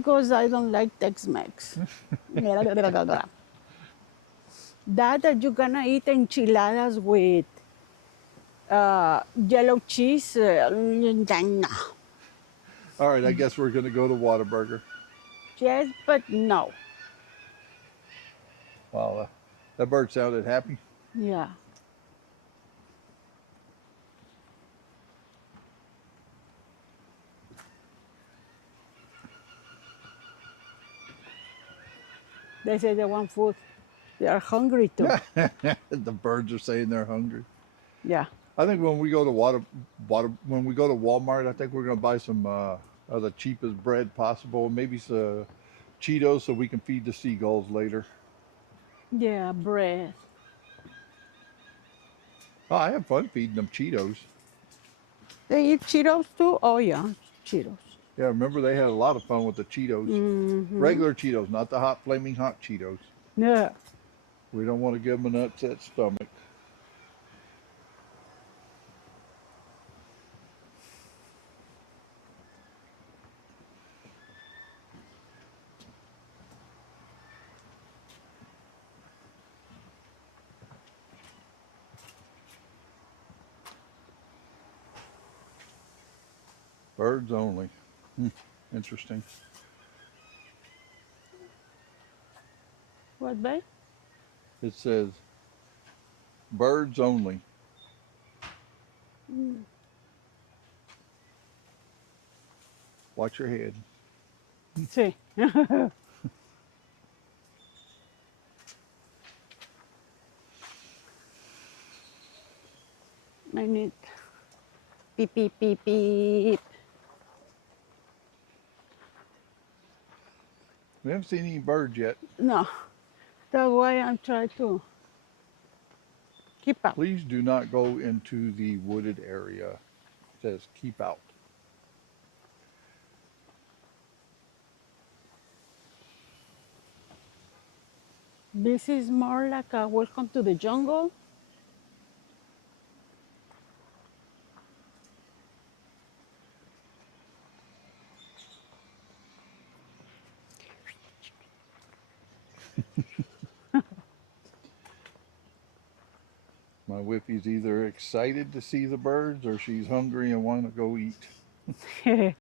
because I don't like Tex-Mex. That you're gonna eat enchiladas with yellow cheese. No. All right, I guess we're going to go to Whataburger. Yes, but no. Well, that bird sounded happy. Yeah. They say they want food. They are hungry too. The birds are saying they're hungry. Yeah. I think when we go to when we go to Walmart, I think we're going to buy some of the cheapest bread possible, maybe some Cheetos so we can feed the seagulls later. Yeah, bread. Oh, I have fun feeding them Cheetos. They eat Cheetos too? Oh, yeah, Cheetos. Yeah, remember they had a lot of fun with the Cheetos. Mm-hmm. Regular Cheetos, not the hot flaming hot Cheetos. Yeah. We don't want to give them an upset stomach. Birds only. Interesting. What, babe? It says birds only. Mm. Watch your head. Sí. I need beep, beep, beep, beep. We haven't seen any birds yet. No, that's why I'm trying to keep up. Please do not go into the wooded area. It says keep out. This is more like a welcome to the jungle. My wifey's either excited to see the birds or she's hungry and want to go eat.